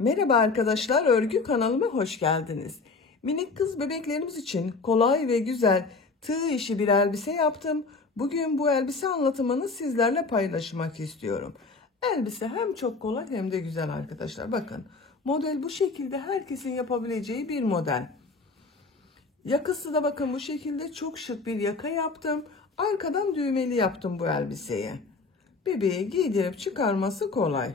Merhaba arkadaşlar, örgü kanalıma hoş geldiniz. Minik kız bebeklerimiz için kolay ve güzel tığ işi bir elbise yaptım. Bugün bu elbise anlatımını sizlerle paylaşmak istiyorum. Elbise hem çok kolay hem de güzel arkadaşlar. Bakın, model bu şekilde, herkesin yapabileceği bir model. Yakası da bakın bu şekilde, çok şık bir yaka yaptım. Arkadan düğmeli yaptım bu elbiseyi. Bebeğe giydirip çıkarması kolay.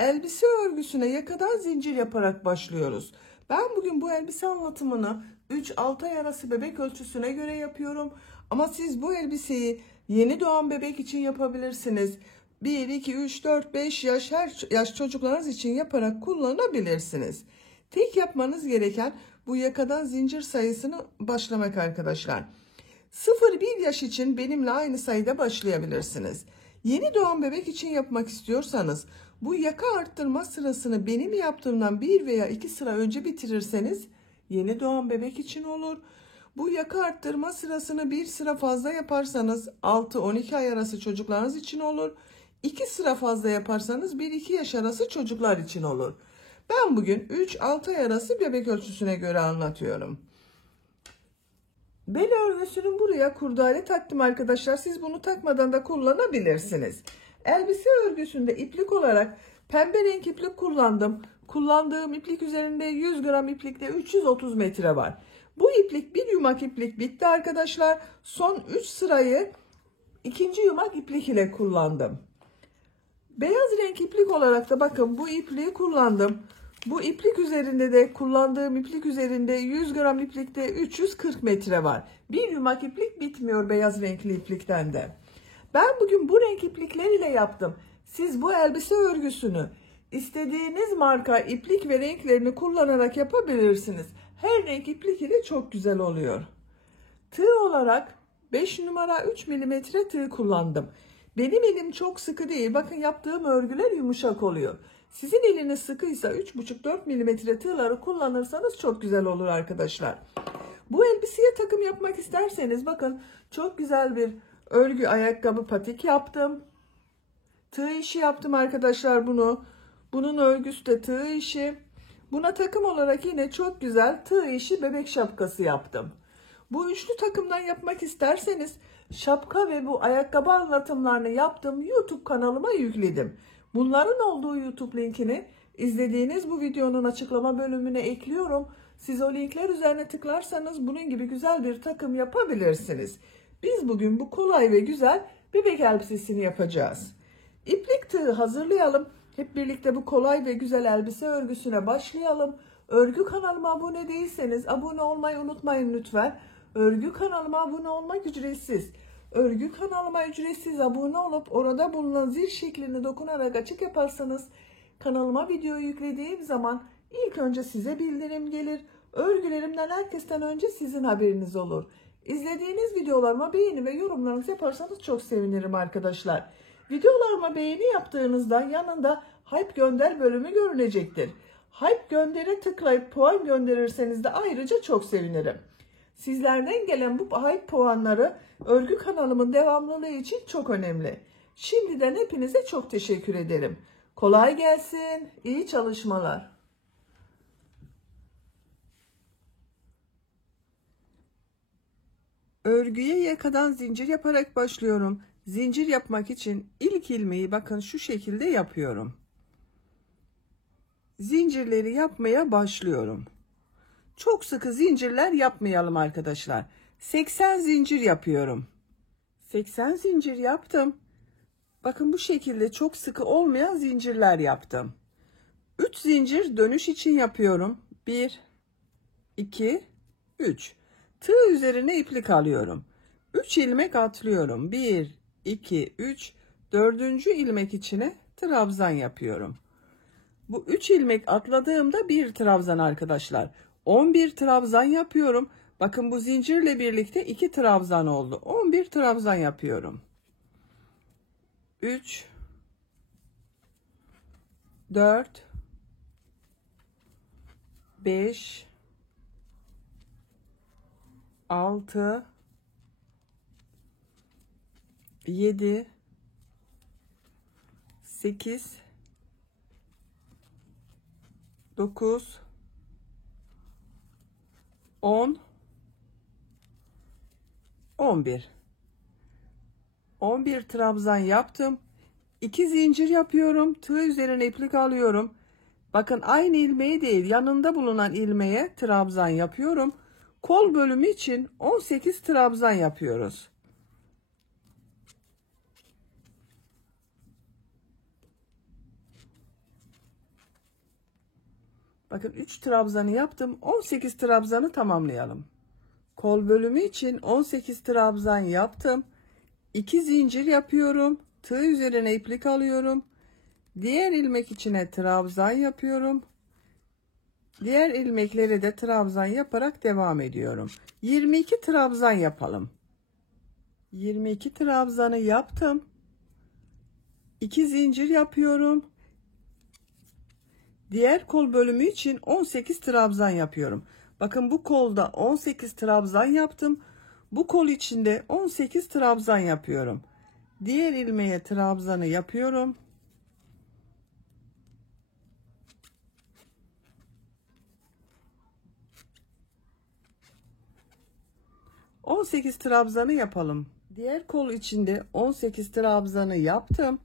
Elbise örgüsüne yakadan zincir yaparak başlıyoruz. Ben bugün bu elbise anlatımını 3-6 ay arası bebek ölçüsüne göre yapıyorum. Ama siz bu elbiseyi yeni doğan bebek için yapabilirsiniz. 1, 2, 3, 4, 5 yaş, her yaş çocuklarınız için yaparak kullanabilirsiniz. Tek yapmanız gereken bu yakadan zincir sayısını başlamak arkadaşlar. 0-1 yaş için benimle aynı sayıda başlayabilirsiniz. Yeni doğan bebek için yapmak istiyorsanız bu yaka arttırma sırasını benim yaptığımdan 1 veya 2 sıra önce bitirirseniz yeni doğan bebek için olur. Bu yaka arttırma sırasını 1 sıra fazla yaparsanız 6-12 ay arası çocuklarınız için olur. 2 sıra fazla yaparsanız 1-2 yaş arası çocuklar için olur. Ben bugün 3-6 ay arası bebek ölçüsüne göre anlatıyorum. Bel örgüsünün buraya kurdale taktım arkadaşlar. Siz bunu takmadan da kullanabilirsiniz. Elbise örgüsünde iplik olarak pembe renk iplik kullandım. Kullandığım iplik üzerinde 100 gram iplikte 330 metre var. Bu iplik bir yumak iplik bitti arkadaşlar. Son 3 sırayı ikinci yumak iplik ile kullandım. Beyaz renk iplik olarak da bakın bu ipliği kullandım. Bu iplik üzerinde de kullandığım iplik üzerinde 100 gram iplikte 340 metre var. Bir yumak iplik bitmiyor beyaz renkli iplikten de. Ben bugün bu renk iplikler ile yaptım. Siz bu elbise örgüsünü istediğiniz marka iplik ve renklerini kullanarak yapabilirsiniz. Her renk iplik ile çok güzel oluyor. Tığ olarak 5 numara 3 milimetre tığ kullandım. Benim elim çok sıkı değil. Bakın yaptığım örgüler yumuşak oluyor. Sizin eliniz sıkıysa 3,5-4 milimetre tığları kullanırsanız çok güzel olur arkadaşlar. Bu elbiseye takım yapmak isterseniz bakın çok güzel bir örgü ayakkabı patik yaptım. Tığ işi yaptım arkadaşlar bunu. Bunun örgüsü de tığ işi. Buna takım olarak yine çok güzel tığ işi bebek şapkası yaptım. Bu üçlü takımdan yapmak isterseniz şapka ve bu ayakkabı anlatımlarını yaptım. YouTube kanalıma yükledim. Bunların olduğu YouTube linkini izlediğiniz bu videonun açıklama bölümüne ekliyorum. Siz o linkler üzerine tıklarsanız bunun gibi güzel bir takım yapabilirsiniz. Biz bugün bu kolay ve güzel bebek elbisesini yapacağız. İplik tığı hazırlayalım. Hep birlikte bu kolay ve güzel elbise örgüsüne başlayalım. Örgü kanalıma abone değilseniz abone olmayı unutmayın lütfen. Örgü kanalıma abone olmak ücretsiz. Örgü kanalıma ücretsiz abone olup orada bulunan zil şeklini dokunarak açık yaparsanız kanalıma video yüklediğim zaman ilk önce size bildirim gelir. Örgülerimden herkesten önce sizin haberiniz olur. İzlediğiniz videolarıma beğeni ve yorumlarınızı yaparsanız çok sevinirim arkadaşlar. Videolarıma beğeni yaptığınızda yanında Hype Gönder bölümü görünecektir. Hype Gönder'e tıklayıp puan gönderirseniz de ayrıca çok sevinirim. Sizlerden gelen bu hype puanları örgü kanalımın devamlılığı için çok önemli. Şimdiden hepinize çok teşekkür ederim. Kolay gelsin, iyi çalışmalar. Örgüye yakadan zincir yaparak başlıyorum. Zincir yapmak için ilk ilmeği bakın şu şekilde yapıyorum. Zincirleri yapmaya başlıyorum. Çok sıkı zincirler yapmayalım arkadaşlar. 80 zincir yapıyorum. 80 zincir yaptım. Bakın bu şekilde çok sıkı olmayan zincirler yaptım. 3 zincir dönüş için yapıyorum. 1, 2, 3. Tığ üzerine iplik alıyorum. 3 ilmek atlıyorum. 1, 2, 3. 4. ilmek içine trabzan yapıyorum. Bu 3 ilmek atladığımda bir trabzan arkadaşlar. 11 trabzan yapıyorum. Bakın bu zincirle birlikte 2 trabzan oldu. 11 trabzan yapıyorum. 3, 4, 5, 6, 7, 8, 9, 10, 11. 11 trabzan yaptım. 2 zincir yapıyorum. Tığ üzerine iplik alıyorum. Bakın aynı ilmeği değil, yanında bulunan ilmeğe trabzan yapıyorum. Kol bölümü için 18 trabzan yapıyoruz. Bakın 3 trabzanı yaptım. 18 trabzanı tamamlayalım. Kol bölümü için 18 trabzan yaptım. 2 zincir yapıyorum. Tığ üzerine iplik alıyorum. Diğer ilmek içine trabzan yapıyorum. Diğer ilmekleri de trabzan yaparak devam ediyorum. 22 trabzan yapalım. 22 trabzanı yaptım. 2 zincir yapıyorum. Diğer kol bölümü için 18 trabzan yapıyorum. Bakın bu kolda 18 trabzan yaptım. Bu kol içinde 18 trabzan yapıyorum. Diğer ilmeğe trabzanı yapıyorum. On 18 trabzanı yapalım. Diğer kol içinde 18 trabzanı yaptım.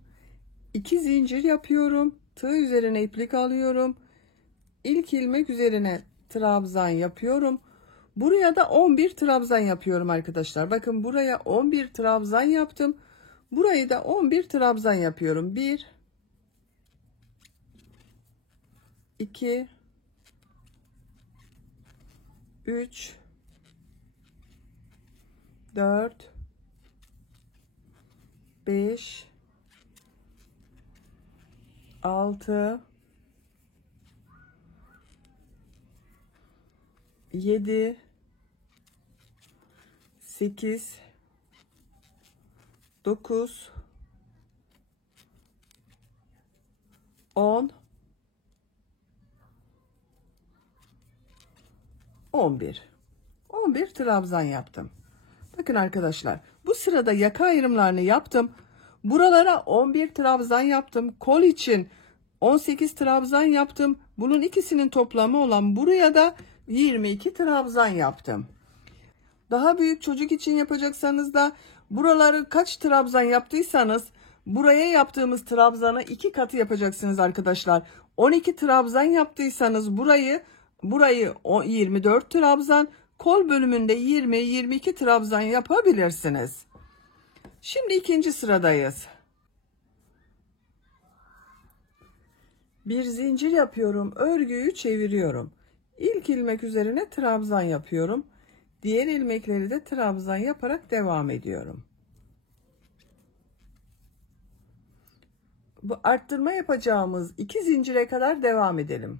2 zincir yapıyorum. Tığ üzerine iplik alıyorum. İlk ilmek üzerine trabzan yapıyorum. Buraya da 11 trabzan yapıyorum arkadaşlar. Bakın buraya 11 trabzan yaptım. Burayı da 11 trabzan yapıyorum. 1 2 3 4 5 6 7 8 9 10 11 trabzan yaptım. Bakın arkadaşlar, bu sırada yaka ayrımlarını yaptım. Buralara 11 trabzan yaptım. Kol için 18 trabzan yaptım. Bunun ikisinin toplamı olan buraya da 22 trabzan yaptım. Daha büyük çocuk için yapacaksanız da buraları kaç trabzan yaptıysanız buraya yaptığımız trabzanı 2 katı yapacaksınız arkadaşlar. 12 trabzan yaptıysanız burayı 24 trabzan, kol bölümünde 20-22 trabzan yapabilirsiniz. Şimdi ikinci sıradayız. Bir zincir yapıyorum, örgüyü çeviriyorum. İlk ilmek üzerine trabzan yapıyorum. Diğer ilmekleri de trabzan yaparak devam ediyorum. Bu arttırma yapacağımız 2 zincire kadar devam edelim.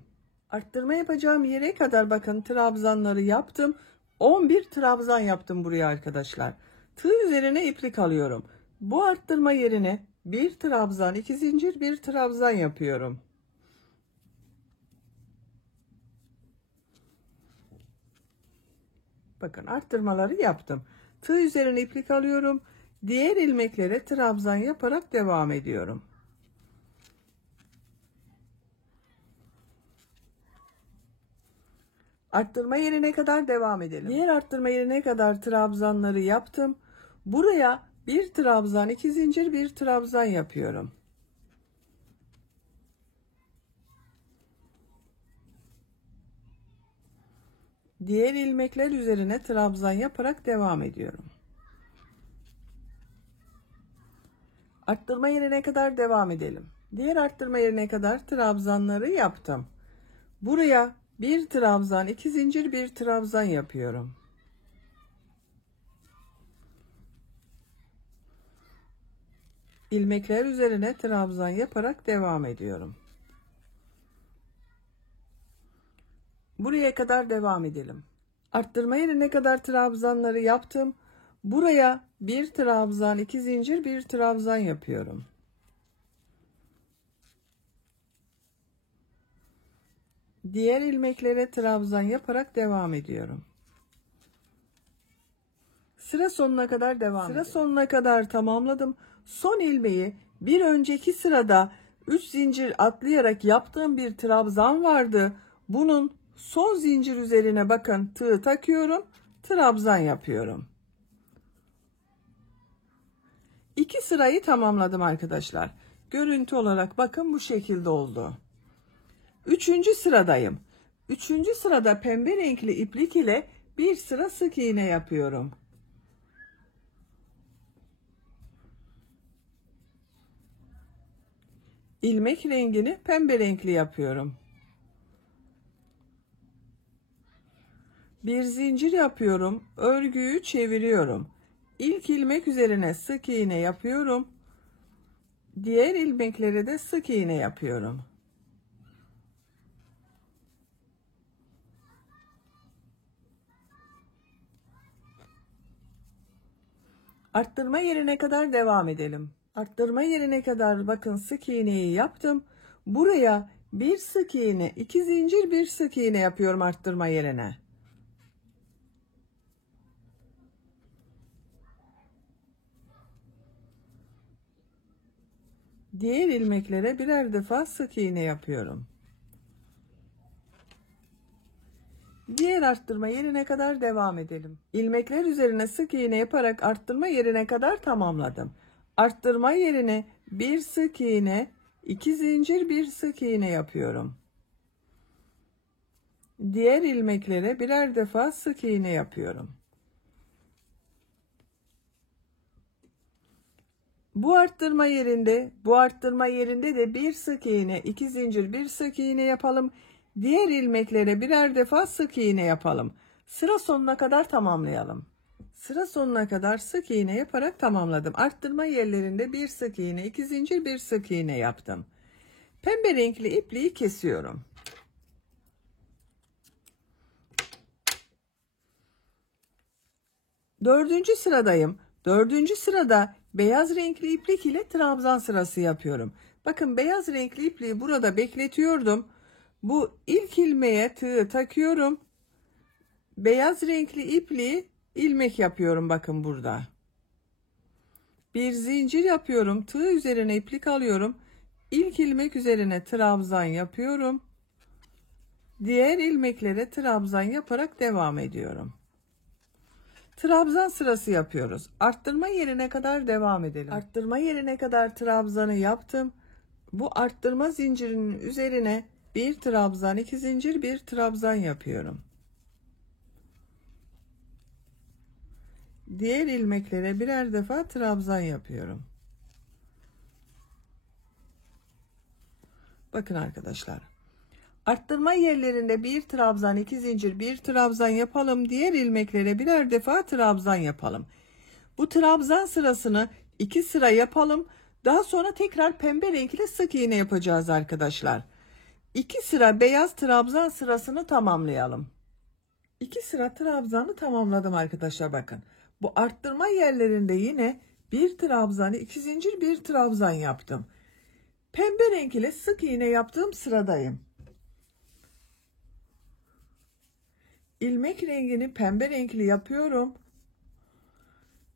Arttırma yapacağım yere kadar bakın trabzanları yaptım. 11 trabzan yaptım buraya arkadaşlar. Tığ üzerine iplik alıyorum. Bu arttırma yerine bir trabzan, 2 zincir, bir trabzan yapıyorum. Bakın arttırmaları yaptım. Tığ üzerine iplik alıyorum. Diğer ilmeklere trabzan yaparak devam ediyorum. Arttırma yerine kadar devam edelim. Diğer arttırma yerine kadar trabzanları yaptım. Buraya bir trabzan, 2 zincir, bir trabzan yapıyorum. Diğer ilmekler üzerine trabzan yaparak devam ediyorum. Arttırma yerine kadar devam edelim. Diğer arttırma yerine kadar trabzanları yaptım. Buraya bir trabzan, 2 zincir, bir trabzan yapıyorum. İlmekler üzerine trabzan yaparak devam ediyorum. Buraya kadar devam edelim. Arttırma yerine kadar trabzanları yaptım. Buraya bir trabzan, 2 zincir, bir trabzan yapıyorum. Diğer ilmeklere trabzan yaparak devam ediyorum. Sıra sonuna kadar devam edelim. Sıra sonuna kadar tamamladım. Son ilmeği bir önceki sırada 3 zincir atlayarak yaptığım bir trabzan vardı. Bunun son zincir üzerine bakın tığ takıyorum. Trabzan yapıyorum. 2 sırayı tamamladım arkadaşlar. Görüntü olarak bakın bu şekilde oldu. 3. sıradayım. 3. sırada pembe renkli iplik ile bir sıra sık iğne yapıyorum. İlmek rengini pembe renkli yapıyorum. Bir zincir yapıyorum. Örgüyü çeviriyorum. İlk ilmek üzerine sık iğne yapıyorum. Diğer ilmeklere de sık iğne yapıyorum. Arttırma yerine kadar devam edelim. Arttırma yerine kadar bakın sık iğneyi yaptım. Buraya bir sık iğne, 2 zincir, bir sık iğne yapıyorum arttırma yerine. Diğer ilmeklere birer defa sık iğne yapıyorum. Diğer arttırma yerine kadar devam edelim. İlmekler üzerine sık iğne yaparak arttırma yerine kadar tamamladım. Arttırma yerine bir sık iğne, 2 zincir, bir sık iğne yapıyorum. Diğer ilmeklere birer defa sık iğne yapıyorum. Bu arttırma yerinde de bir sık iğne, 2 zincir, bir sık iğne yapalım. Diğer ilmeklere birer defa sık iğne yapalım. Sıra sonuna kadar tamamlayalım. Sıra sonuna kadar sık iğne yaparak tamamladım. Arttırma yerlerinde bir sık iğne, 2 zincir, bir sık iğne yaptım. Pembe renkli ipliği kesiyorum. Dördüncü sıradayım. 4. sırada beyaz renkli iplik ile trabzan sırası yapıyorum. Bakın beyaz renkli ipliği burada bekletiyordum. Bu ilk ilmeğe tığı takıyorum. Beyaz renkli ipliği ilmek yapıyorum bakın burada. Bir zincir yapıyorum. Tığ üzerine iplik alıyorum. İlk ilmek üzerine trabzan yapıyorum. Diğer ilmeklere trabzan yaparak devam ediyorum. Trabzan sırası yapıyoruz. Arttırma yerine kadar devam edelim. Arttırma yerine kadar trabzanı yaptım. Bu arttırma zincirinin üzerine bir trabzan, 2 zincir, bir trabzan yapıyorum. Diğer ilmeklere birer defa trabzan yapıyorum. Bakın arkadaşlar. Arttırma yerlerinde bir trabzan, 2 zincir, bir trabzan yapalım. Diğer ilmeklere birer defa trabzan yapalım. Bu trabzan sırasını 2 sıra yapalım. Daha sonra tekrar pembe renkli sık iğne yapacağız arkadaşlar. 2 sıra beyaz trabzan sırasını tamamlayalım. 2 sıra trabzanı tamamladım arkadaşlar bakın. Bu arttırma yerlerinde yine bir trabzan, 2 zincir, bir trabzan yaptım. Pembe renk ile sık iğne yaptığım sıradayım. İlmek rengini pembe renkli yapıyorum.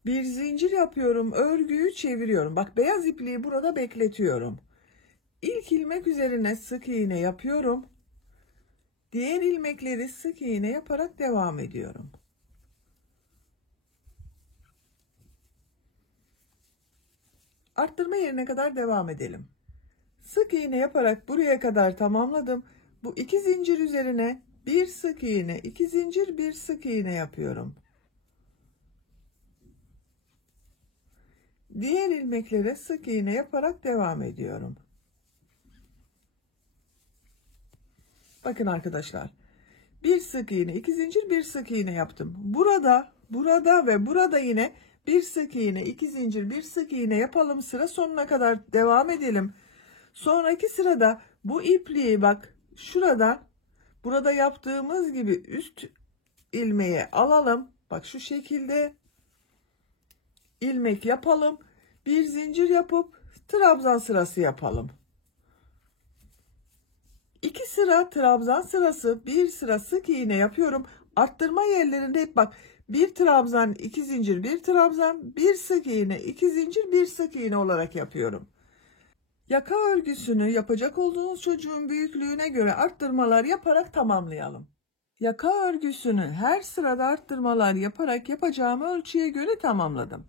Bir zincir yapıyorum. Örgüyü çeviriyorum. Bak beyaz ipliği burada bekletiyorum. İlk ilmek üzerine sık iğne yapıyorum. Diğer ilmekleri sık iğne yaparak devam ediyorum. Arttırma yerine kadar devam edelim. Sık iğne yaparak buraya kadar tamamladım. Bu 2 zincir üzerine bir sık iğne, 2 zincir, bir sık iğne yapıyorum. Diğer ilmeklere sık iğne yaparak devam ediyorum. Bakın arkadaşlar. Bir sık iğne, 2 zincir, bir sık iğne yaptım. Burada ve burada yine bir sık iğne, 2 zincir, bir sık iğne yapalım. Sıra sonuna kadar devam edelim. Sonraki sırada bu ipliği bak burada yaptığımız gibi üst ilmeğe alalım. Bak şu şekilde ilmek yapalım. Bir zincir yapıp trabzan sırası yapalım. 2 sıra trabzan sırası, bir sıra sık iğne yapıyorum. Arttırma yerlerinde hep bak bir trabzan, 2 zincir, bir trabzan, bir sık iğne, 2 zincir, bir sık iğne olarak yapıyorum. Yaka örgüsünü yapacak olduğunuz çocuğun büyüklüğüne göre arttırmalar yaparak tamamlayalım. Yaka örgüsünü her sırada arttırmalar yaparak yapacağım ölçüye göre tamamladım.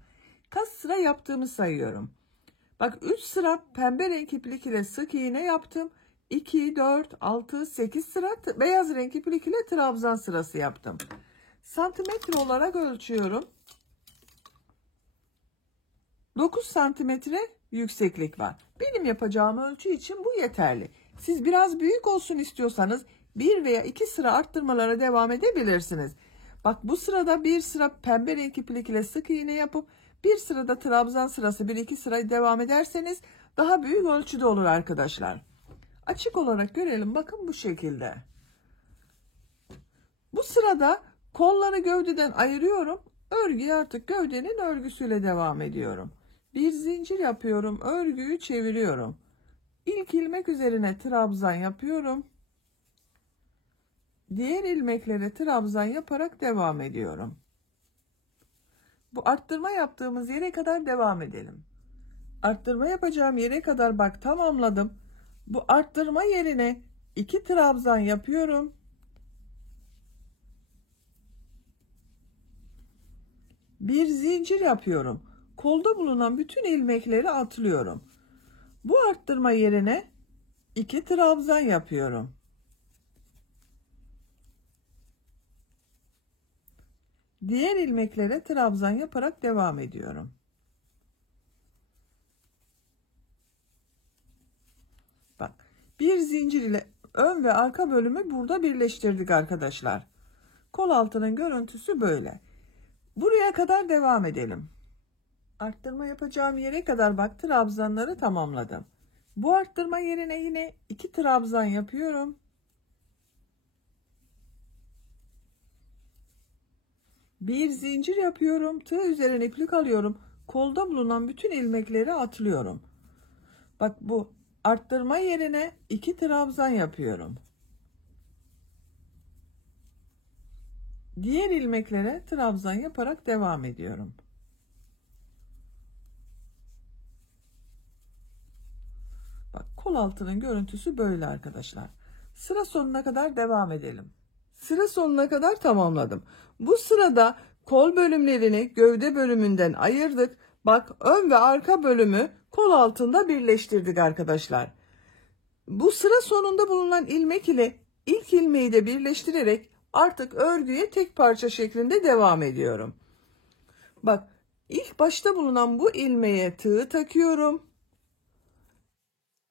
Kaç sıra yaptığımı sayıyorum. Bak 3 sıra pembe renk iplik ile sık iğne yaptım. 2, 4, 6, 8 sıra beyaz renk iplik ile trabzan sırası yaptım. Santimetre olarak ölçüyorum. 9 santimetre yükseklik var. Benim yapacağım ölçü için bu yeterli. Siz biraz büyük olsun istiyorsanız 1 veya 2 sıra arttırmalara devam edebilirsiniz. Bak bu sırada bir sıra pembe renk iplik ile sık iğne yapıp bir sırada trabzan sırası 1-2 sıra devam ederseniz daha büyük ölçüde olur arkadaşlar. Açık olarak görelim, bakın bu şekilde. Bu sırada kolları gövdeden ayırıyorum. Örgüye artık gövdenin örgüsüyle devam ediyorum. Bir zincir yapıyorum, örgüyü çeviriyorum. İlk ilmek üzerine trabzan yapıyorum. Diğer ilmeklere trabzan yaparak devam ediyorum. Bu arttırma yaptığımız yere kadar devam edelim. Arttırma yapacağım yere kadar bak tamamladım. Bu arttırma yerine 2 trabzan yapıyorum. Bir zincir yapıyorum. Kolda bulunan bütün ilmekleri atlıyorum. Bu arttırma yerine 2 trabzan yapıyorum. Diğer ilmeklere trabzan yaparak devam ediyorum. Bak, bir zincir ile ön ve arka bölümü burada birleştirdik arkadaşlar. Kol altının görüntüsü böyle. Buraya kadar devam edelim. Arttırma yapacağım yere kadar bak trabzanları tamamladım. Bu arttırma yerine yine 2 trabzan yapıyorum. Bir zincir yapıyorum. Tığ üzerine iplik alıyorum. Kolda bulunan bütün ilmekleri atlıyorum. Bak bu arttırma yerine 2 trabzan yapıyorum. Diğer ilmeklere trabzan yaparak devam ediyorum. Bak kol altının görüntüsü böyle arkadaşlar. Sıra sonuna kadar devam edelim. Sıra sonuna kadar tamamladım. Bu sırada kol bölümlerini gövde bölümünden ayırdık. Bak ön ve arka bölümü kol altında birleştirdik arkadaşlar. Bu sıra sonunda bulunan ilmek ile ilk ilmeği de birleştirerek artık örgüye tek parça şeklinde devam ediyorum. Bak ilk başta bulunan bu ilmeğe tığ takıyorum.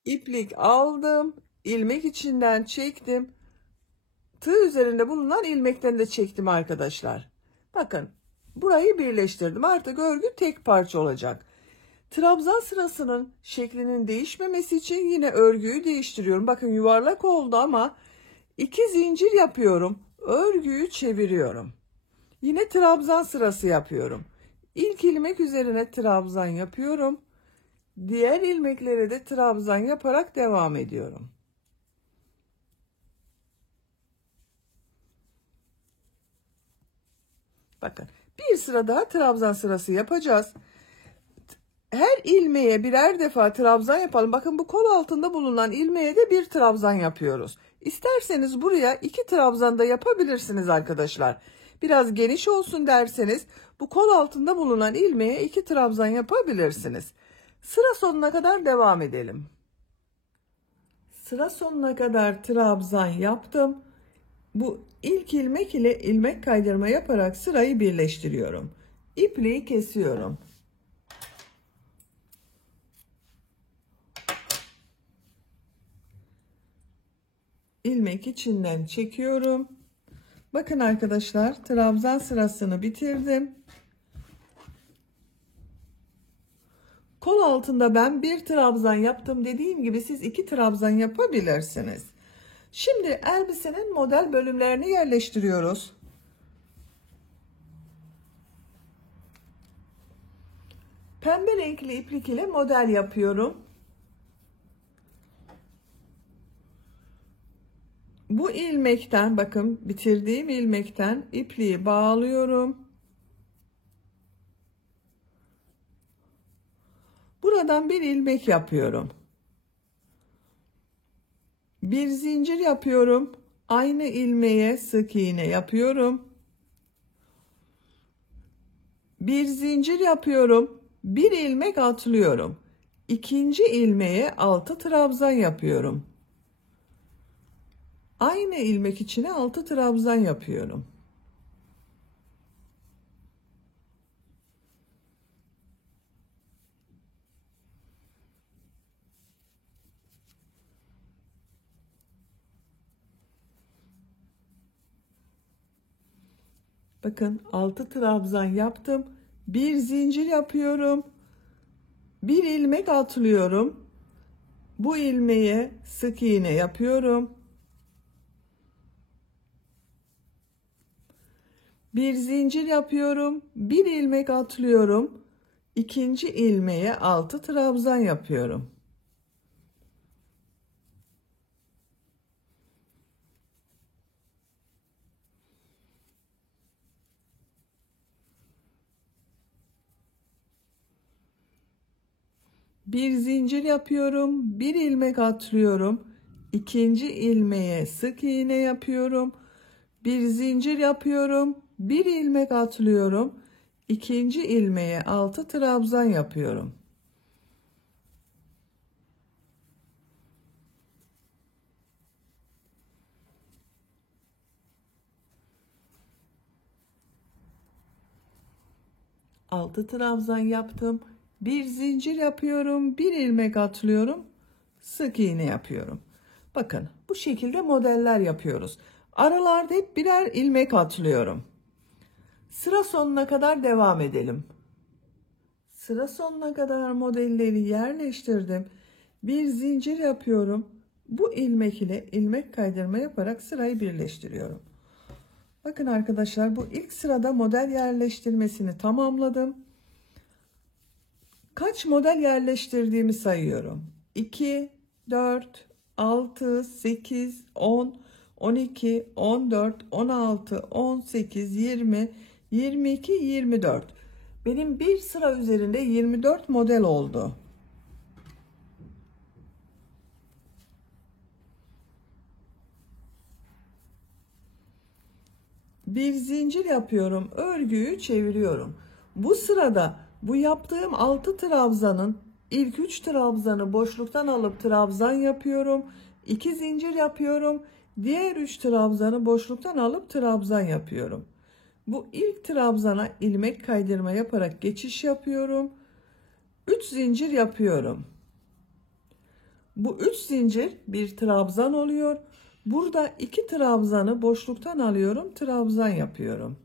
İplik aldım. İlmek içinden çektim. Tığ üzerinde bulunan ilmekten de çektim arkadaşlar. Bakın burayı birleştirdim. Artık örgü tek parça olacak. Trabzan sırasının şeklinin değişmemesi için yine örgüyü değiştiriyorum. Bakın yuvarlak oldu ama 2 zincir yapıyorum. Örgüyü çeviriyorum. Yine trabzan sırası yapıyorum. İlk ilmek üzerine trabzan yapıyorum. Diğer ilmeklere de trabzan yaparak devam ediyorum. Bakın bir sıra daha trabzan sırası yapacağız. Her ilmeğe birer defa trabzan yapalım. Bakın bu kol altında bulunan ilmeğe de bir trabzan yapıyoruz. İsterseniz buraya 2 trabzan da yapabilirsiniz arkadaşlar. Biraz geniş olsun derseniz bu kol altında bulunan ilmeğe 2 trabzan yapabilirsiniz. Sıra sonuna kadar devam edelim. Sıra sonuna kadar trabzan yaptım. Bu ilk ilmek ile ilmek kaydırma yaparak sırayı birleştiriyorum. İpliği kesiyorum. İlmek içinden çekiyorum. Bakın arkadaşlar trabzan sırasını bitirdim. Kol altında ben bir trabzan yaptım dediğim gibi siz 2 trabzan yapabilirsiniz. Şimdi elbisenin model bölümlerini yerleştiriyoruz. Pembe renkli iplik ile model yapıyorum. Bu ilmekten bakın bitirdiğim ilmekten ipliği bağlıyorum. Buradan bir ilmek yapıyorum. Bir zincir yapıyorum. Aynı ilmeğe sık iğne yapıyorum. Bir zincir yapıyorum. Bir ilmek atlıyorum. İkinci ilmeğe 6 trabzan yapıyorum. Aynı ilmek içine 6 trabzan yapıyorum. Bakın 6 trabzan yaptım. Bir zincir yapıyorum. Bir ilmek atlıyorum. Bu ilmeğe sık iğne yapıyorum. Bir zincir yapıyorum. Bir ilmek atlıyorum. İkinci ilmeğe 6 trabzan yapıyorum. Bir zincir yapıyorum. Bir ilmek atlıyorum. İkinci ilmeğe sık iğne yapıyorum. Bir zincir yapıyorum. Bir ilmek atlıyorum. İkinci ilmeğe 6 trabzan yapıyorum. Altı trabzan yaptım. Bir zincir yapıyorum. Bir ilmek atlıyorum. Sık iğne yapıyorum. Bakın bu şekilde modeller yapıyoruz. Aralarda hep birer ilmek atlıyorum. Sıra sonuna kadar devam edelim. Sıra sonuna kadar modelleri yerleştirdim. Bir zincir yapıyorum. Bu ilmek ile ilmek kaydırma yaparak sırayı birleştiriyorum. Bakın arkadaşlar, bu ilk sırada model yerleştirmesini tamamladım. Kaç model yerleştirdiğimi sayıyorum. 2, 4, 6, 8, 10, 12, 14, 16, 18, 20, 22, 24. Benim bir sıra üzerinde 24 model oldu. Bir zincir yapıyorum. Örgüyü çeviriyorum. Bu sırada bu yaptığım 6 trabzanın ilk 3 trabzanı boşluktan alıp trabzan yapıyorum. 2 zincir yapıyorum. Diğer 3 trabzanı boşluktan alıp trabzan yapıyorum. Bu ilk trabzana ilmek kaydırma yaparak geçiş yapıyorum. 3 zincir yapıyorum. Bu 3 zincir bir trabzan oluyor. Burada 2 trabzanı boşluktan alıyorum, trabzan yapıyorum.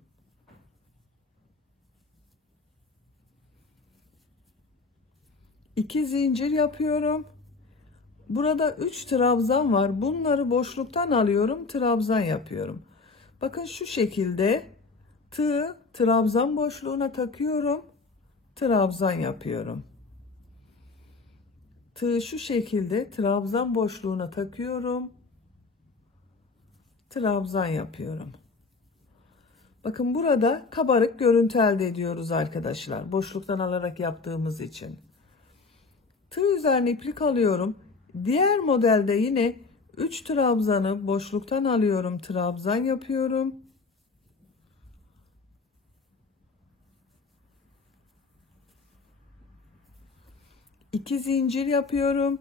İki zincir yapıyorum. Burada 3 trabzan var. Bunları boşluktan alıyorum, trabzan yapıyorum. Bakın şu şekilde tığı trabzan boşluğuna takıyorum, trabzan yapıyorum. Tığı şu şekilde trabzan boşluğuna takıyorum, trabzan yapıyorum. Bakın burada kabarık görüntü elde ediyoruz arkadaşlar. Boşluktan alarak yaptığımız için. Tığ üzerine iplik alıyorum. Diğer modelde yine 3 trabzanı boşluktan alıyorum. Trabzan yapıyorum. İki zincir yapıyorum.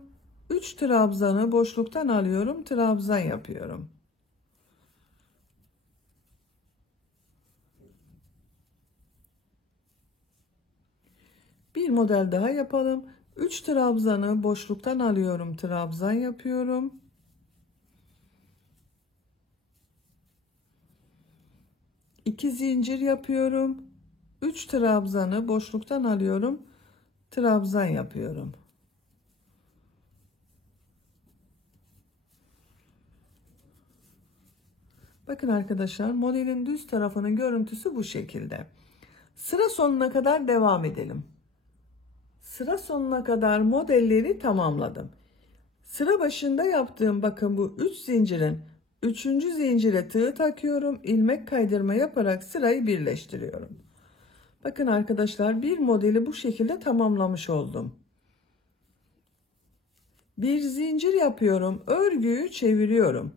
3 trabzanı boşluktan alıyorum. Trabzan yapıyorum. Bir model daha yapalım. 3 trabzanı boşluktan alıyorum, trabzan yapıyorum. İki zincir yapıyorum. 3 trabzanı boşluktan alıyorum, trabzan yapıyorum. Bakın arkadaşlar, modelin düz tarafının görüntüsü bu şekilde. Sıra sonuna kadar devam edelim. Sıra sonuna kadar modelleri tamamladım. Sıra başında yaptığım, bakın bu 3 zincirin 3. zincire tığ takıyorum. İlmek kaydırma yaparak sırayı birleştiriyorum. Bakın arkadaşlar, bir modeli bu şekilde tamamlamış oldum. Bir zincir yapıyorum. Örgüyü çeviriyorum.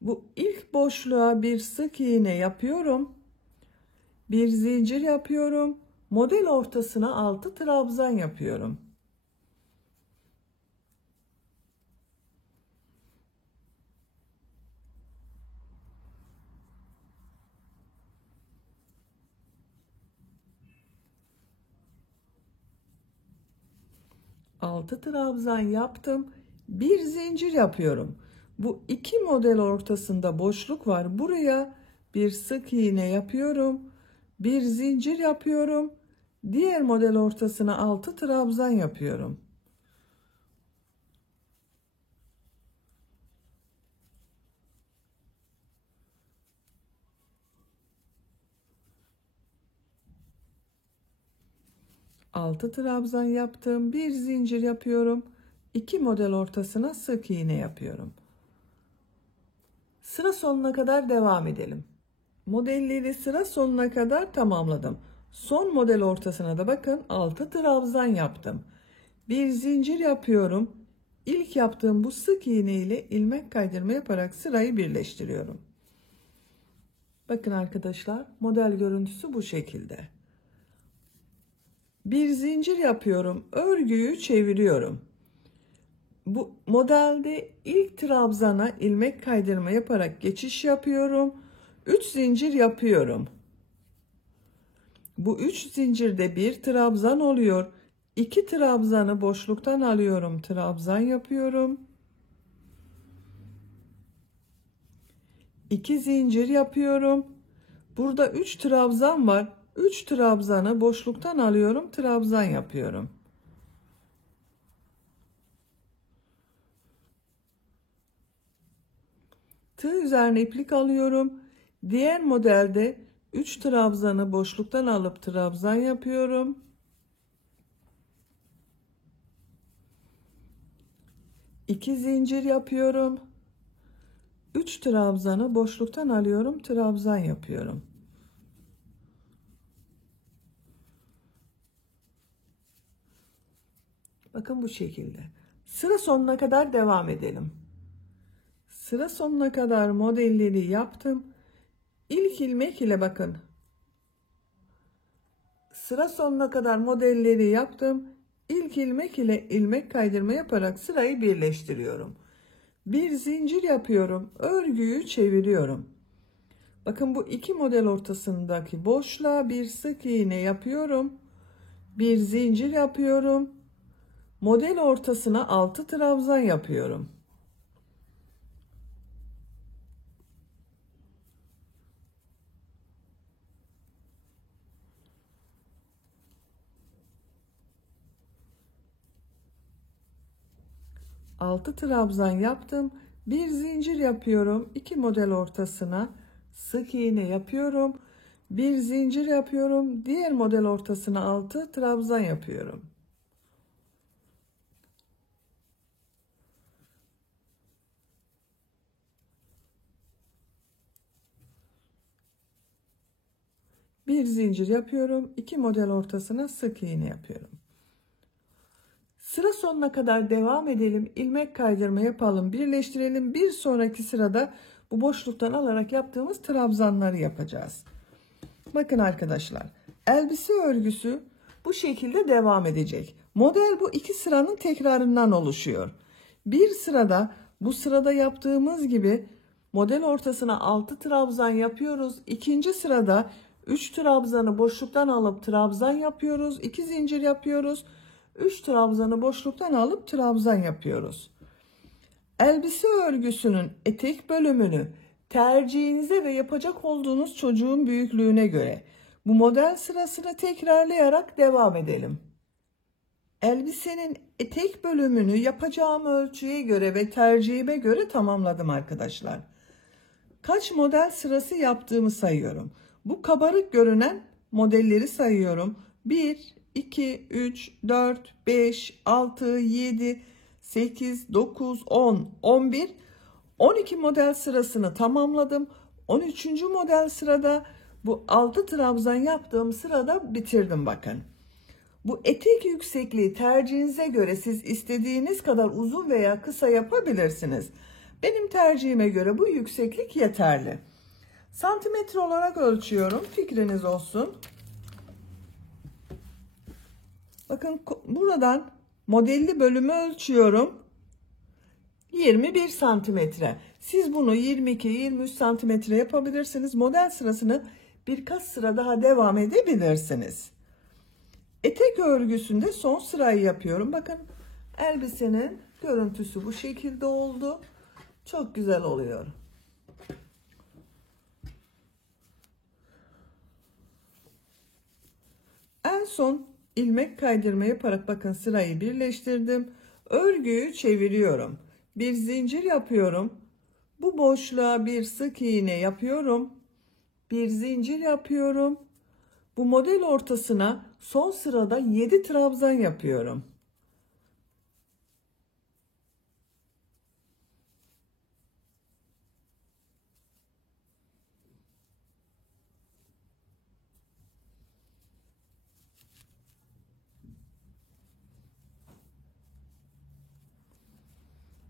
Bu ilk boşluğa bir sık iğne yapıyorum. Bir zincir yapıyorum. Model ortasına 6 trabzan yapıyorum. Altı trabzan yaptım. Bir zincir yapıyorum. Bu iki model ortasında boşluk var. Buraya bir sık iğne yapıyorum. Bir zincir yapıyorum. Diğer model ortasına 6 trabzan yapıyorum. Altı trabzan yaptım. Bir zincir yapıyorum. İki model ortasına sık iğne yapıyorum. Sıra sonuna kadar devam edelim. Modelleri sıra sonuna kadar tamamladım. Son model ortasına da bakın 6 trabzan yaptım. Bir zincir yapıyorum. İlk yaptığım bu sık iğne ile ilmek kaydırma yaparak sırayı birleştiriyorum. Bakın arkadaşlar, model görüntüsü bu şekilde. Bir zincir yapıyorum. Örgüyü çeviriyorum. Bu modelde ilk trabzana ilmek kaydırma yaparak geçiş yapıyorum. 3 zincir yapıyorum. Bu 3 zincirde bir trabzan oluyor. 2 trabzanı boşluktan alıyorum. Trabzan yapıyorum. 2 zincir yapıyorum. Burada 3 trabzan var. 3 trabzanı boşluktan alıyorum. Trabzan yapıyorum. Tığ üzerine iplik alıyorum. Diğer modelde 3 trabzanı boşluktan alıp trabzan yapıyorum. 2 zincir yapıyorum. 3 trabzanı boşluktan alıyorum. Trabzan yapıyorum. Bakın bu şekilde. Sıra sonuna kadar devam edelim. Sıra sonuna kadar modelleri yaptım. İlk ilmek ile bakın. Sıra sonuna kadar modelleri yaptım. İlk ilmek ile ilmek kaydırma yaparak sırayı birleştiriyorum. Bir zincir yapıyorum. Örgüyü çeviriyorum. Bakın bu iki model ortasındaki boşluğa bir sık iğne yapıyorum. Bir zincir yapıyorum. Model ortasına 6 trabzan yapıyorum. Altı trabzan yaptım. Bir zincir yapıyorum. İki model ortasına sık iğne yapıyorum. Bir zincir yapıyorum. Diğer model ortasına 6 trabzan yapıyorum. Bir zincir yapıyorum. İki model ortasına sık iğne yapıyorum. Sıra sonuna kadar devam edelim. İlmek kaydırma yapalım. Birleştirelim. Bir sonraki sırada bu boşluktan alarak yaptığımız trabzanları yapacağız. Bakın arkadaşlar. Elbise örgüsü bu şekilde devam edecek. Model bu iki sıranın tekrarından oluşuyor. Bir sırada bu sırada yaptığımız gibi model ortasına 6 trabzan yapıyoruz. İkinci sırada 3 trabzanı boşluktan alıp trabzan yapıyoruz. 2 zincir yapıyoruz. 3 trabzanı boşluktan alıp trabzan yapıyoruz. Elbise örgüsünün etek bölümünü tercihinize ve yapacak olduğunuz çocuğun büyüklüğüne göre bu model sırasını tekrarlayarak devam edelim. Elbisenin etek bölümünü yapacağım ölçüye göre ve tercihime göre tamamladım arkadaşlar. Kaç model sırası yaptığımı sayıyorum. Bu kabarık görünen modelleri sayıyorum. 1, 2, 3, 4, 5, 6, 7, 8, 9, 10, 11, 12 model sırasını tamamladım. 13. model sırada bu 6 trabzan yaptığım sırada bitirdim bakın. Bu etek yüksekliği tercihinize göre siz istediğiniz kadar uzun veya kısa yapabilirsiniz. Benim tercihime göre bu yükseklik yeterli. Santimetre olarak ölçüyorum, fikriniz olsun. Bakın buradan modelli bölümü ölçüyorum. 21 santimetre. Siz bunu 22-23 santimetre yapabilirsiniz. Model sırasını birkaç sıra daha devam edebilirsiniz. Etek örgüsünde son sırayı yapıyorum. Bakın elbisenin görüntüsü bu şekilde oldu. Çok güzel oluyor. En son ilmek kaydırma yaparak bakın sırayı birleştirdim. Örgüyü çeviriyorum. Bir zincir yapıyorum. Bu boşluğa bir sık iğne yapıyorum. Bir zincir yapıyorum. Bu model ortasına son sırada 7 trabzan yapıyorum.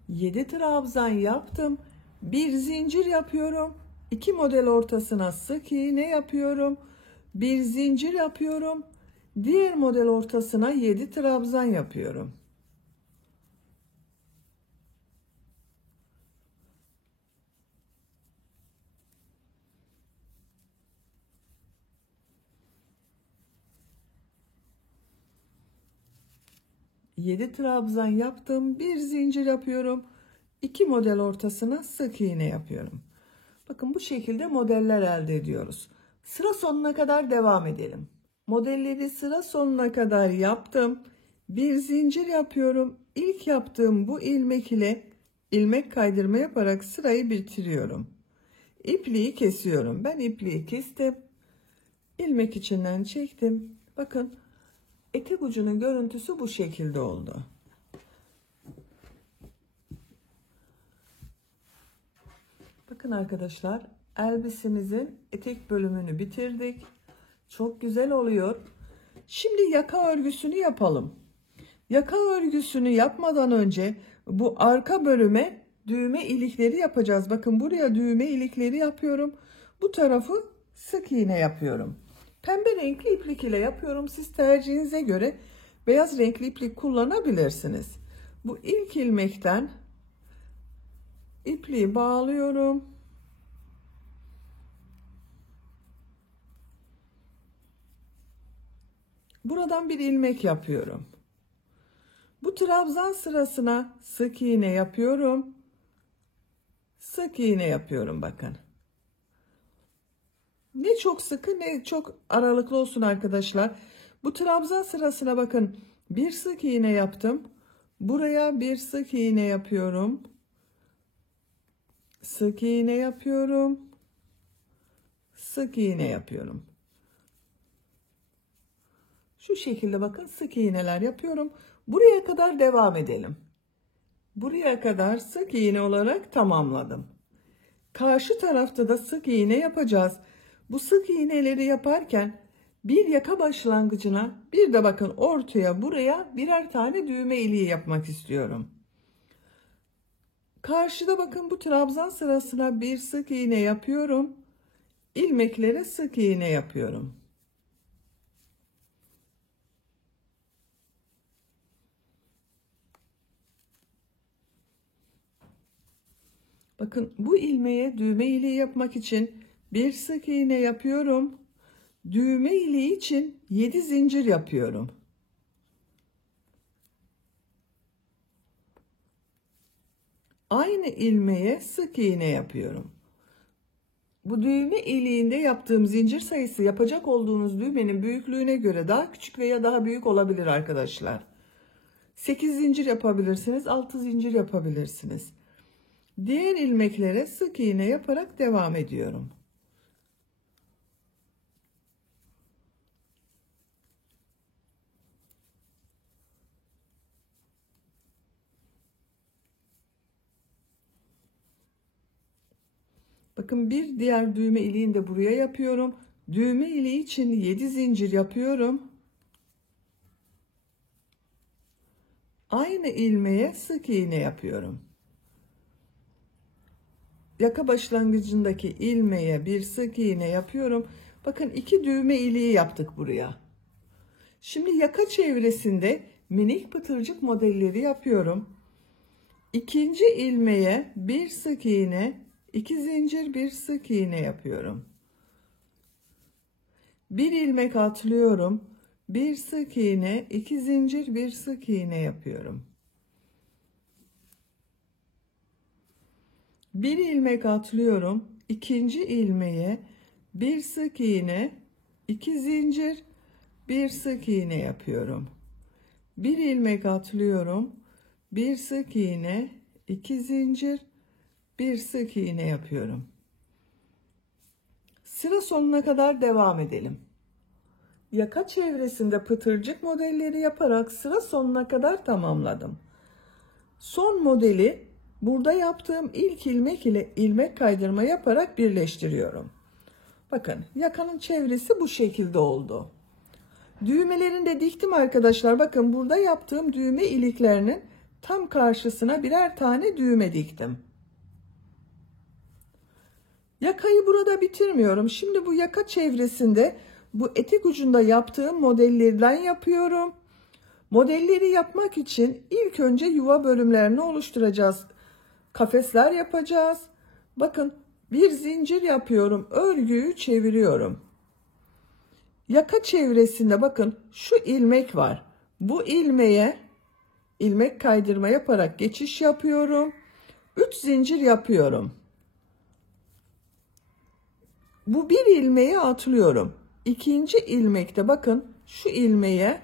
Yedi trabzan yaptım. Bir zincir yapıyorum. 2 model ortasına sık iğne yapıyorum. Bir zincir yapıyorum. Diğer model ortasına 7 trabzan yapıyorum. Yedi trabzan yaptım. Bir zincir yapıyorum. 2 model ortasına sık iğne yapıyorum. Bakın bu şekilde modeller elde ediyoruz. Sıra sonuna kadar devam edelim. Modelleri sıra sonuna kadar yaptım. Bir zincir yapıyorum. İlk yaptığım bu ilmek ile ilmek kaydırma yaparak sırayı bitiriyorum. İpliği kesiyorum. Ben ipliği kestim. İlmek içinden çektim. Bakın etek ucunun görüntüsü bu şekilde oldu. Bakın arkadaşlar, elbisemizin etek bölümünü bitirdik. Çok güzel oluyor. Şimdi yaka örgüsünü yapalım. Yaka örgüsünü yapmadan önce bu arka bölüme düğme ilikleri yapacağız. Bakın buraya düğme ilikleri yapıyorum. Bu tarafı sık iğne yapıyorum. Pembe renkli iplik ile yapıyorum. Siz tercihinize göre beyaz renkli iplik kullanabilirsiniz. Bu ilk ilmekten ipliği bağlıyorum. Buradan bir ilmek yapıyorum. Bu trabzan sırasına sık iğne yapıyorum. Sık iğne yapıyorum bakın. Ne çok sıkı ne çok aralıklı olsun arkadaşlar. Bu trabzan sırasına bakın. Bir sık iğne yaptım. Buraya bir sık iğne yapıyorum. Sık iğne yapıyorum. Sık iğne yapıyorum. Şu şekilde bakın sık iğneler yapıyorum. Buraya kadar devam edelim. Buraya kadar sık iğne olarak tamamladım. Karşı tarafta da sık iğne yapacağız. Bu sık iğneleri yaparken bir yaka başlangıcına bir de bakın ortaya buraya birer tane düğme iliği yapmak istiyorum. Karşıda bakın bu trabzan sırasına bir sık iğne yapıyorum. İlmeklere sık iğne yapıyorum. Bakın bu ilmeğe düğme iliği yapmak için bir sık iğne yapıyorum. Düğme iliği için 7 zincir yapıyorum. Aynı ilmeğe sık iğne yapıyorum. Bu düğme iliğinde yaptığım zincir sayısı yapacak olduğunuz düğmenin büyüklüğüne göre daha küçük veya daha büyük olabilir arkadaşlar. 8 zincir yapabilirsiniz, 6 zincir yapabilirsiniz. Diğer ilmeklere sık iğne yaparak devam ediyorum. Bakın bir diğer düğme iliğini de buraya yapıyorum. Düğme iliği için 7 zincir yapıyorum. Aynı ilmeğe sık iğne yapıyorum. Yaka başlangıcındaki ilmeğe bir sık iğne yapıyorum. Bakın 2 düğme iliği yaptık buraya. Şimdi yaka çevresinde minik pıtırcık modelleri yapıyorum. İkinci ilmeğe bir sık iğne, 2 zincir, bir sık iğne yapıyorum. Bir ilmek atlıyorum. Bir sık iğne, 2 zincir, bir sık iğne yapıyorum. Bir ilmek atlıyorum. İkinci ilmeğe bir sık iğne, 2 zincir, bir sık iğne yapıyorum. Bir ilmek atlıyorum. Bir sık iğne, 2 zincir, bir sık iğne yapıyorum. Sıra sonuna kadar devam edelim. Yaka çevresinde pıtırcık modelleri yaparak sıra sonuna kadar tamamladım. Son modeli burada yaptığım ilk ilmek ile ilmek kaydırma yaparak birleştiriyorum. Bakın yakanın çevresi bu şekilde oldu. Düğmelerini de diktim arkadaşlar. Bakın burada yaptığım düğme iliklerinin tam karşısına birer tane düğme diktim. Yakayı burada bitirmiyorum. Şimdi bu yaka çevresinde bu etek ucunda yaptığım modellerden yapıyorum. Modelleri yapmak için ilk önce yuva bölümlerini oluşturacağız. Kafesler yapacağız. Bakın bir zincir yapıyorum. Örgüyü çeviriyorum. Yaka çevresinde bakın şu ilmek var. Bu ilmeğe ilmek kaydırma yaparak geçiş yapıyorum. 3 zincir yapıyorum. Bu bir ilmeği atlıyorum. İkinci ilmekte bakın şu ilmeğe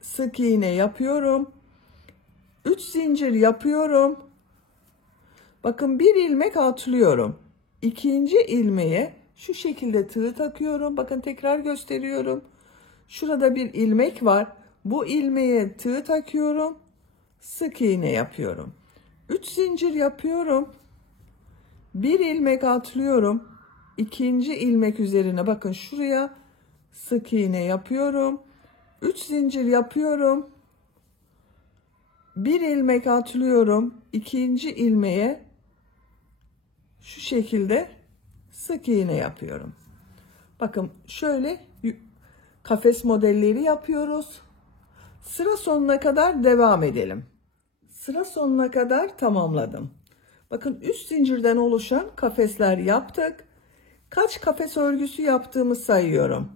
sık iğne yapıyorum. 3 zincir yapıyorum. Bakın bir ilmek atlıyorum. İkinci ilmeğe şu şekilde tığ takıyorum. Bakın tekrar gösteriyorum. Şurada bir ilmek var. Bu ilmeğe tığ takıyorum. Sık iğne yapıyorum. 3 zincir yapıyorum. Bir ilmek atlıyorum. İkinci ilmek üzerine bakın şuraya sık iğne yapıyorum. 3 zincir yapıyorum. Bir ilmek atlıyorum. İkinci ilmeğe şu şekilde sık iğne yapıyorum. Bakın şöyle kafes modelleri yapıyoruz. Sıra sonuna kadar devam edelim. Sıra sonuna kadar tamamladım. Bakın üst zincirden oluşan kafesler yaptık. Kaç kafes örgüsü yaptığımı sayıyorum.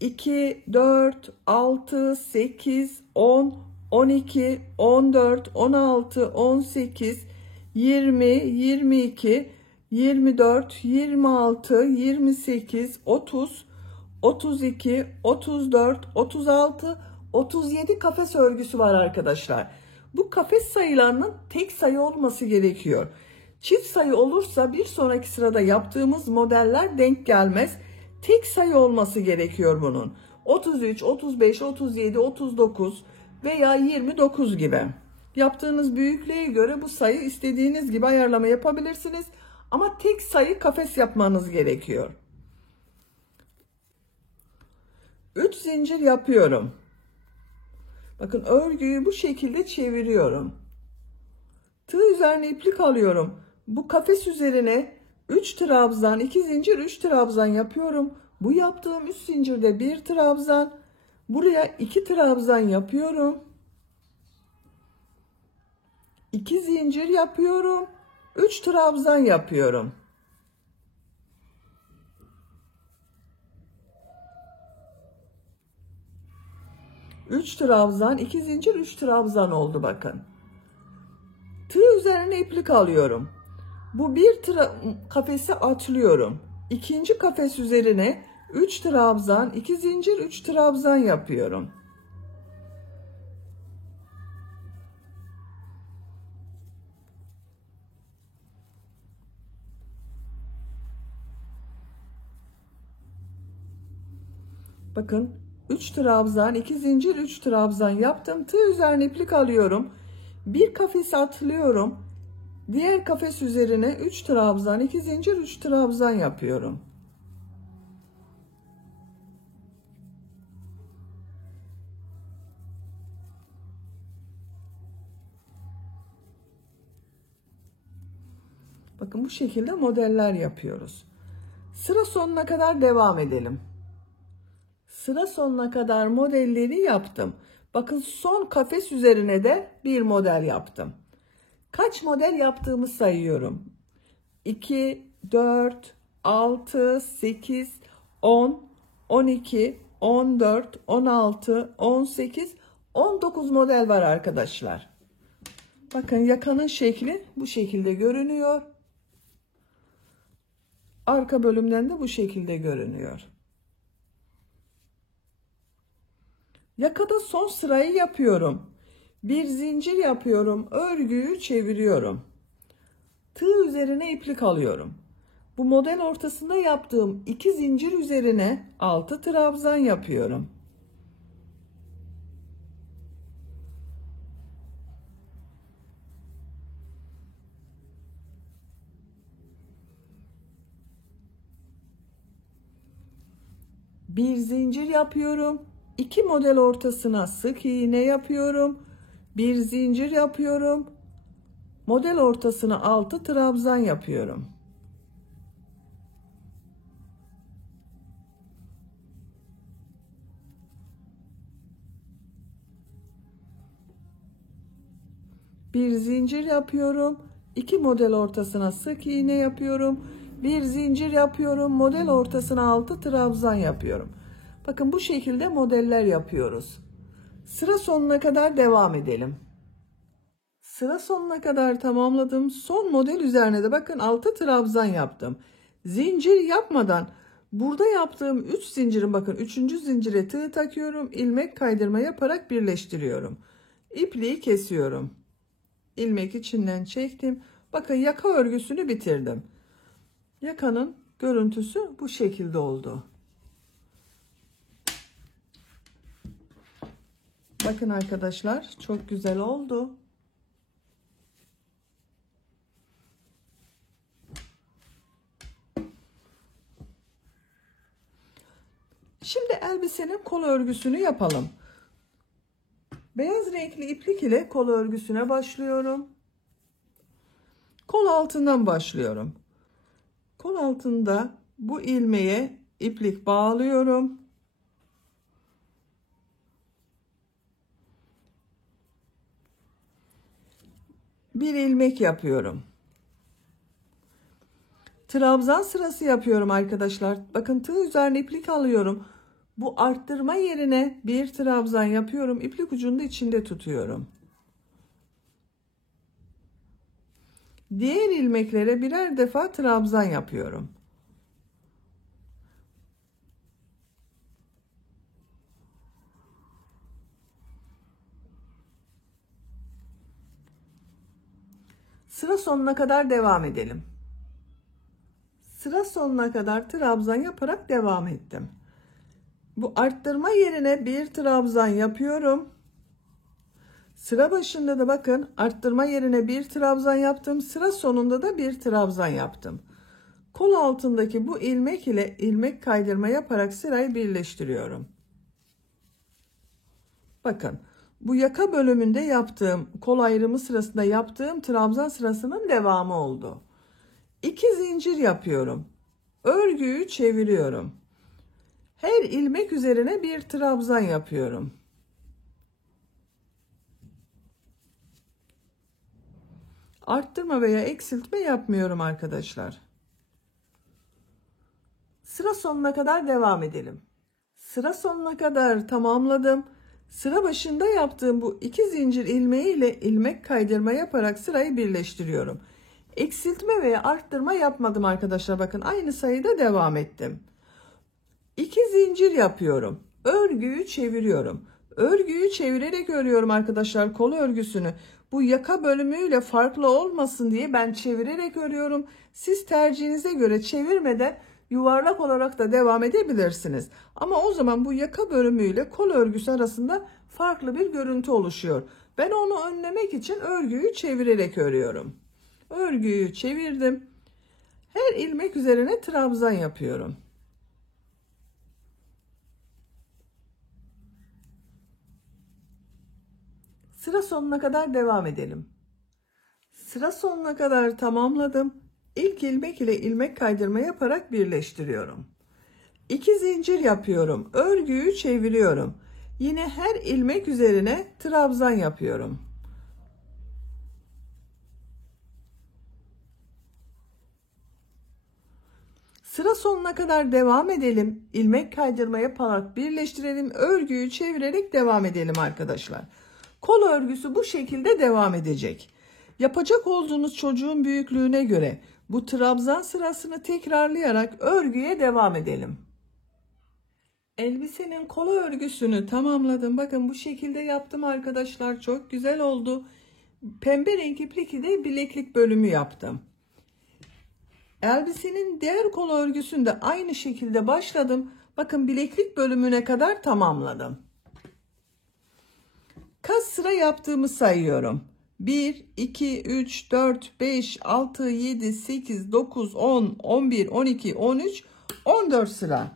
2, 4, 6, 8, 10, 12, 14, 16, 18, 20, 22, 24, 26, 28, 30, 32, 34, 36, 37 kafes örgüsü var arkadaşlar. Bu kafes sayılarının tek sayı olması gerekiyor. Çift sayı olursa bir sonraki sırada yaptığımız modeller denk gelmez. Tek sayı olması gerekiyor bunun. 33, 35, 37, 39 veya 29 gibi. Yaptığınız büyüklüğe göre bu sayı istediğiniz gibi ayarlama yapabilirsiniz. Ama tek sayı kafes yapmanız gerekiyor. 3 zincir yapıyorum. Bakın örgüyü bu şekilde çeviriyorum. Tığ üzerine iplik alıyorum. Bu kafes üzerine 3 trabzan, 2 zincir, 3 trabzan yapıyorum. Bu yaptığım 3 zincirde 1 trabzan. Buraya 2 trabzan yapıyorum. 2 zincir yapıyorum. 3 trabzan yapıyorum. Üç trabzan, 2 zincir, 3 trabzan oldu bakın. Tığ üzerine iplik alıyorum. Bu bir kafesi atlıyorum. İkinci kafes üzerine 3 trabzan, 2 zincir, 3 trabzan yapıyorum. Bakın 3 trabzan, 2 zincir, 3 trabzan yaptım. Tığ üzerine iplik alıyorum. Bir kafes atlıyorum. Diğer kafes üzerine 3 trabzan, 2 zincir, 3 trabzan yapıyorum. Bakın bu şekilde modeller yapıyoruz. Sıra sonuna kadar devam edelim. Sıra sonuna kadar modelleri yaptım. Bakın son kafes üzerine de bir model yaptım. Kaç model yaptığımı sayıyorum. 2, 4, 6, 8, 10, 12, 14, 16, 18, 19 model var arkadaşlar. Bakın yakanın şekli bu şekilde görünüyor. Arka bölümden de bu şekilde görünüyor. Yakada son sırayı yapıyorum. Bir zincir yapıyorum. Örgüyü çeviriyorum. Tığ üzerine iplik alıyorum. Bu model ortasında yaptığım 2 zincir üzerine 6 trabzan yapıyorum. Bir zincir yapıyorum. 2 model ortasına sık iğne yapıyorum. Bir zincir yapıyorum. Model ortasına 6 trabzan yapıyorum. Bir zincir yapıyorum. 2 model ortasına sık iğne yapıyorum. Bir zincir yapıyorum. Model ortasına 6 trabzan yapıyorum. Bakın bu şekilde modeller yapıyoruz. Sıra sonuna kadar devam edelim. Sıra sonuna kadar tamamladım. Son model üzerine de bakın 6 trabzan yaptım. Zincir yapmadan burada yaptığım 3 zincirin bakın 3. zincire tığ takıyorum. İlmek kaydırma yaparak birleştiriyorum. İpliği kesiyorum. İlmek içinden çektim. Bakın yaka örgüsünü bitirdim. Yakanın görüntüsü bu şekilde oldu. Bakın arkadaşlar çok güzel oldu. Şimdi elbisenin kol örgüsünü yapalım. Beyaz renkli iplik ile kol örgüsüne başlıyorum. Kol altından başlıyorum. Kol altında bu ilmeğe iplik bağlıyorum. Bir ilmek yapıyorum. Trabzan sırası yapıyorum arkadaşlar. Bakın tığ üzerine iplik alıyorum. Bu arttırma yerine bir trabzan yapıyorum. İplik ucunu da içinde tutuyorum. Diğer ilmeklere birer defa trabzan yapıyorum. Sıra sonuna kadar devam edelim. Sıra sonuna kadar trabzan yaparak devam ettim. Bu arttırma yerine bir trabzan yapıyorum. Sıra başında da bakın arttırma yerine bir trabzan yaptım. Sıra sonunda da bir trabzan yaptım. Kol altındaki bu ilmek ile ilmek kaydırma yaparak sırayı birleştiriyorum. Bakın bu yaka bölümünde yaptığım kol ayrımı sırasında yaptığım trabzan sırasının devamı oldu. 2 zincir yapıyorum. Örgüyü çeviriyorum. Her ilmek üzerine bir trabzan yapıyorum. Arttırma veya eksiltme yapmıyorum arkadaşlar. Sıra sonuna kadar devam edelim. Sıra sonuna kadar tamamladım. Sıra başında yaptığım bu 2 zincir ilmeği ile ilmek kaydırma yaparak sırayı birleştiriyorum. Eksiltme veya arttırma yapmadım arkadaşlar. Bakın aynı sayıda devam ettim. 2 zincir yapıyorum. Örgüyü çeviriyorum. Örgüyü çevirerek örüyorum arkadaşlar kol örgüsünü. Bu yaka bölümüyle farklı olmasın diye ben çevirerek örüyorum. Siz tercihinize göre çevirmeden yuvarlak olarak da devam edebilirsiniz. Ama o zaman bu yaka bölümüyle kol örgüsü arasında farklı bir görüntü oluşuyor. Ben onu önlemek için örgüyü çevirerek örüyorum. Örgüyü çevirdim. Her ilmek üzerine trabzan yapıyorum. Sıra sonuna kadar devam edelim. Sıra sonuna kadar tamamladım. İlk ilmek ile ilmek kaydırma yaparak birleştiriyorum. 2 zincir yapıyorum. Örgüyü çeviriyorum. Yine her ilmek üzerine trabzan yapıyorum. Sıra sonuna kadar devam edelim. İlmek kaydırma yaparak birleştirelim. Örgüyü çevirerek devam edelim arkadaşlar. Kol örgüsü bu şekilde devam edecek. Yapacak olduğunuz çocuğun büyüklüğüne göre bu trabzan sırasını tekrarlayarak örgüye devam edelim. Elbisenin kol örgüsünü tamamladım. Bakın bu şekilde yaptım arkadaşlar. Çok güzel oldu. Pembe renk iplik ile bileklik bölümü yaptım. Elbisenin diğer kol örgüsünde aynı şekilde başladım. Bakın bileklik bölümüne kadar tamamladım. Kaç sıra yaptığımı sayıyorum. 1, 2, 3, 4, 5, 6, 7, 8, 9, 10, 11, 12, 13, 14 sıra.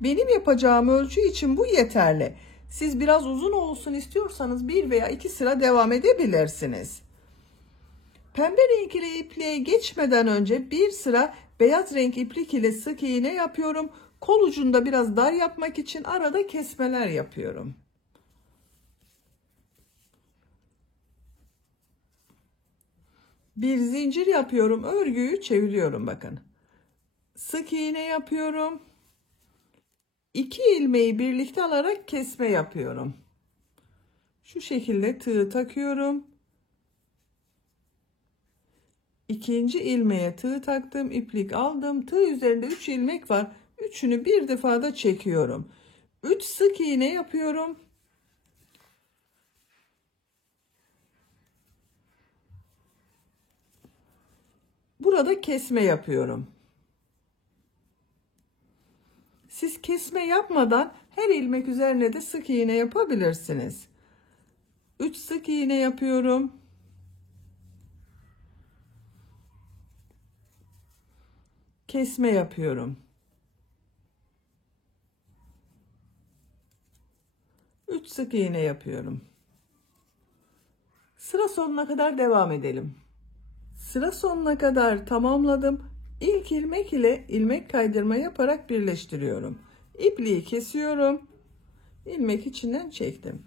Benim yapacağım ölçü için bu yeterli. Siz biraz uzun olsun istiyorsanız 1 veya 2 sıra devam edebilirsiniz. Pembe renk ile ipliğe geçmeden önce bir sıra beyaz renk iplik ile sık iğne yapıyorum. Kol ucunda biraz dar yapmak için arada kesmeler yapıyorum. Bir zincir yapıyorum. Örgüyü çeviriyorum bakın. Sık iğne yapıyorum. 2 ilmeği birlikte alarak kesme yapıyorum. Şu şekilde tığ takıyorum. İkinci ilmeğe tığ taktım, iplik aldım. Tığ üzerinde 3 ilmek var. Üçünü bir defada çekiyorum. 3 sık iğne yapıyorum. Burada kesme yapıyorum. Siz kesme yapmadan her ilmek üzerine de sık iğne yapabilirsiniz. 3 sık iğne yapıyorum. Kesme yapıyorum. 3 sık iğne yapıyorum. Sıra sonuna kadar devam edelim. Sıra sonuna kadar tamamladım. İlk ilmek ile ilmek kaydırma yaparak birleştiriyorum. İpliği kesiyorum. İlmek içinden çektim.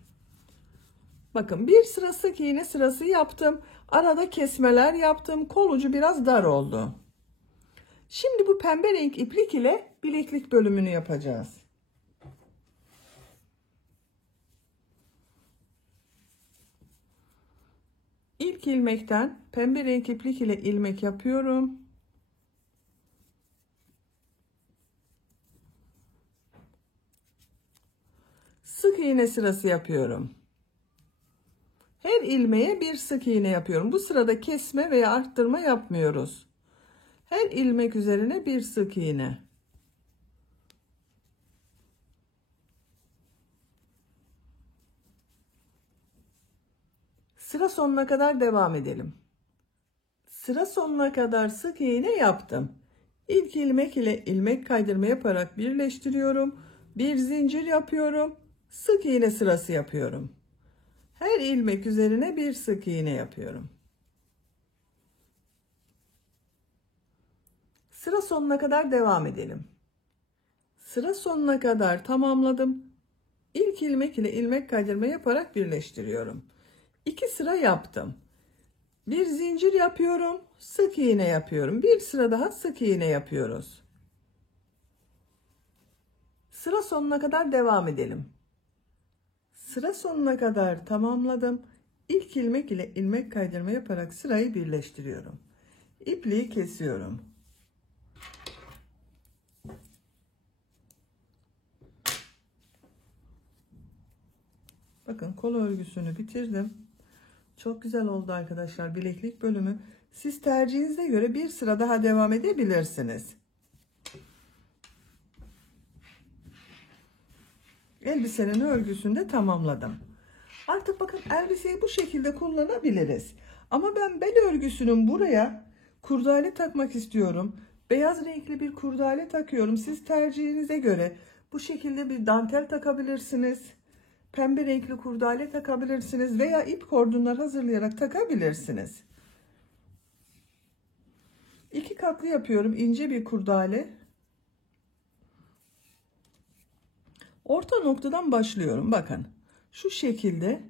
Bakın bir sıra sık iğne sırası yaptım. Arada kesmeler yaptım. Kol ucu biraz dar oldu. Şimdi bu pembe renk iplik ile bileklik bölümünü yapacağız. İlk ilmekten pembe renk iplik ile ilmek yapıyorum. Sık iğne sırası yapıyorum. Her ilmeğe bir sık iğne yapıyorum. Bu sırada kesme veya arttırma yapmıyoruz. Her ilmek üzerine bir sık iğne. Sıra sonuna kadar devam edelim. Sıra sonuna kadar sık iğne yaptım. İlk ilmek ile ilmek kaydırma yaparak birleştiriyorum. Bir zincir yapıyorum. Sık iğne sırası yapıyorum. Her ilmek üzerine bir sık iğne yapıyorum. Sıra sonuna kadar devam edelim. Sıra sonuna kadar tamamladım. İlk ilmek ile ilmek kaydırma yaparak birleştiriyorum. 2 sıra yaptım. Bir zincir yapıyorum, sık iğne yapıyorum. Bir sıra daha sık iğne yapıyoruz. Sıra sonuna kadar devam edelim. Sıra sonuna kadar tamamladım. İlk ilmek ile ilmek kaydırma yaparak sırayı birleştiriyorum. İpliği kesiyorum. Bakın kol örgüsünü bitirdim. Çok güzel oldu arkadaşlar bileklik bölümü. Siz tercihinize göre bir sıra daha devam edebilirsiniz. Elbisenin örgüsünü de tamamladım. Artık bakın elbiseyi bu şekilde kullanabiliriz. Ama ben bel örgüsünün buraya kurdale takmak istiyorum. Beyaz renkli bir kurdale takıyorum. Siz tercihinize göre bu şekilde bir dantel takabilirsiniz. Pembe renkli kurdale takabilirsiniz veya ip kordonlar hazırlayarak takabilirsiniz. 2 katlı yapıyorum, ince bir kurdale. Orta noktadan başlıyorum. Bakın şu şekilde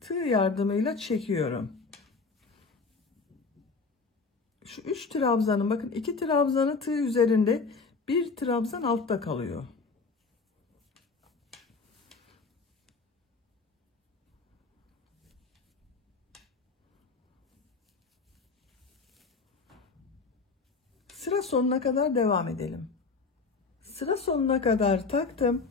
tığ yardımıyla çekiyorum. Şu 3 trabzanın, bakın 2 trabzanı tığ üzerinde, bir trabzan altta kalıyor. Sıra sonuna kadar devam edelim. Sıra sonuna kadar taktım.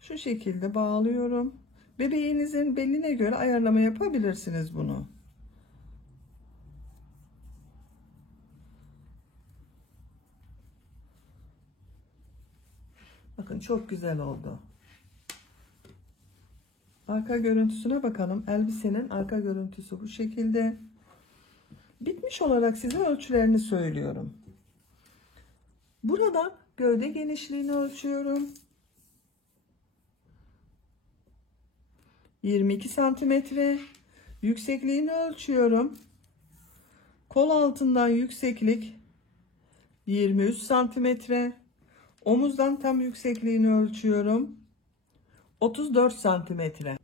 Şu şekilde bağlıyorum. Bebeğinizin beline göre ayarlama yapabilirsiniz bunu. Bakın çok güzel oldu. Arka görüntüsüne bakalım. Elbisenin arka görüntüsü bu şekilde. Bitmiş olarak size ölçülerini söylüyorum. Burada gövde genişliğini ölçüyorum. 22 santimetre. Yüksekliğini ölçüyorum. Kol altından yükseklik 23 santimetre. Omuzdan tam yüksekliğini ölçüyorum. 34 santimetre.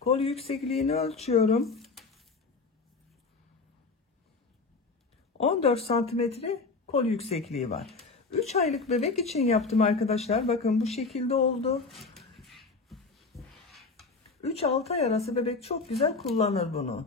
Kol yüksekliğini ölçüyorum. 14 santimetre kol yüksekliği var. 3 aylık bebek için yaptım arkadaşlar. Bakın bu şekilde oldu. 3-6 ay arası bebek çok güzel kullanır bunu.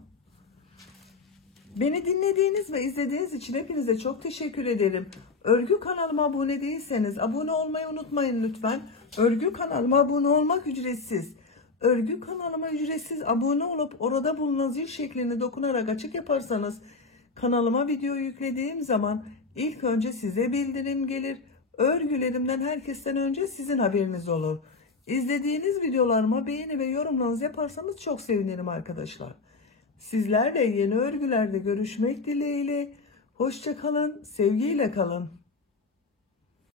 Beni dinlediğiniz ve izlediğiniz için hepinize çok teşekkür ederim. Örgü kanalıma abone değilseniz abone olmayı unutmayın lütfen. Örgü kanalıma abone olmak ücretsiz. Örgü kanalıma ücretsiz abone olup orada bulunan zil şeklini dokunarak açık yaparsanız kanalıma video yüklediğim zaman ilk önce size bildirim gelir. Örgülerimden herkesten önce sizin haberiniz olur. İzlediğiniz videolarıma beğeni ve yorumlarınızı yaparsanız çok sevinirim arkadaşlar. Sizlerle yeni örgülerde görüşmek dileğiyle. Hoşça kalın, sevgiyle kalın.